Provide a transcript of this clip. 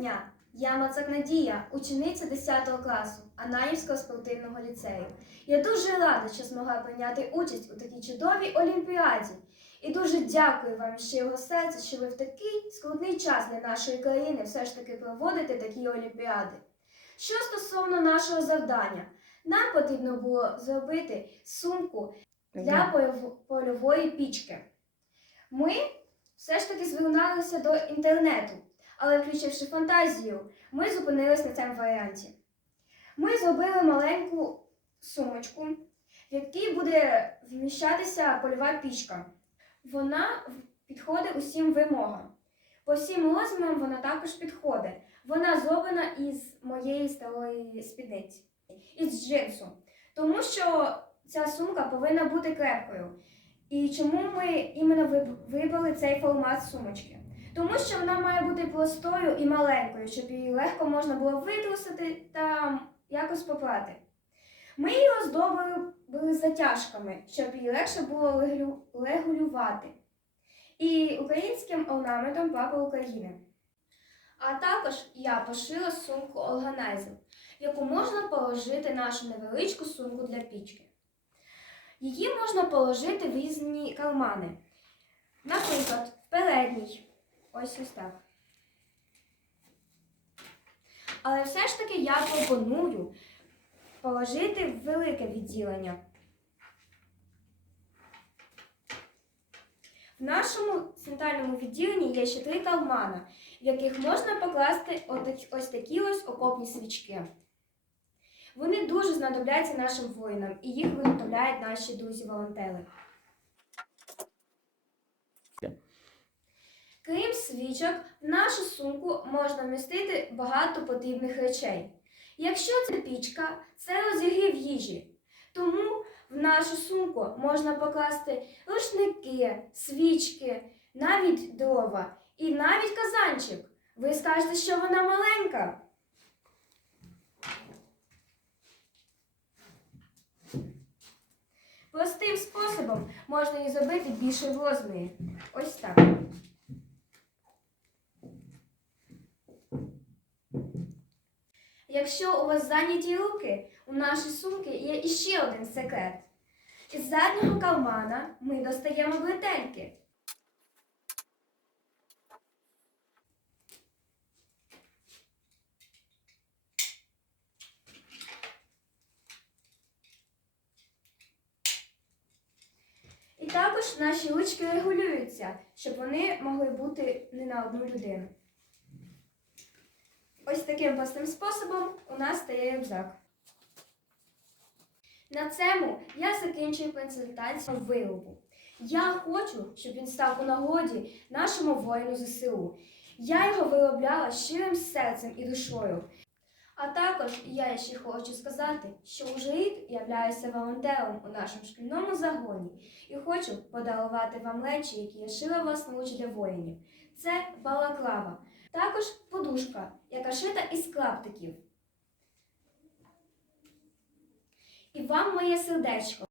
дня! Я Мацак Надія, учениця 10 класу Анаївського спортивного ліцею. Я дуже рада, що змогла прийняти участь у такій чудовій олімпіаді. І дуже дякую вам з щирого серця, що ви в такий скрутний час для нашої країни все ж таки проводите такі олімпіади. Що стосовно нашого завдання, нам потрібно було зробити сумку для польової пічки. Ми все ж таки звернулися до інтернету, але включивши фантазію, ми зупинились на цьому варіанті. Ми зробили маленьку сумочку, в якій буде вміщатися польова пічка. Вона підходить усім вимогам. По всім розмірам вона також підходить. Вона зроблена із моєї старої спідниці, із джинсу. Тому що ця сумка повинна бути крепкою. І чому ми іменно вибрали цей формат сумочки? Тому що вона має бути простою і маленькою, щоб її легко можна було витрусити та якось попрати. Ми її оздобили затяжками, щоб її легше було регулювати. І українським орнаментом прапор України. А також я пошила сумку органайзер, яку можна положити нашу невеличку сумку для пічки. Її можна положити в різні кармани. Наприклад, в передній. Ось ось так. Але все ж таки я пропоную положити в велике відділення. В нашому центральному відділенні є ще три кармана, в яких можна покласти ось такі ось окопні свічки. Вони дуже знадобляться нашим воїнам і їх виготовляють наші друзі-волонтери. Крім свічок, в нашу сумку можна вмістити багато потрібних речей. Якщо це пічка, це розігрів їжі. Тому в нашу сумку можна покласти рушники, свічки, навіть дрова і навіть казанчик. Ви скажете, що вона маленька. Простим способом можна її зробити більше в розмірі. Ось так. Якщо у вас зайняті руки, у нашій сумки є іще один секрет. Із заднього кармана ми достаємо бретельки. І також наші ручки регулюються, щоб вони могли бути не на одну людину. Ось таким простим способом у нас стає рюкзак. На цьому я закінчую презентацію виробу. Я хочу, щоб він став у нагоді нашому воїну ЗСУ. Я його виробляла щирим серцем і душою. А також я ще хочу сказати, що уже рік являюся волонтером у нашому шкільному загоні і хочу подарувати вам речі, які я шила власноруч для воїнів. Це балаклава, також подушка, яка шита із клаптиків. І вам моє сердечко.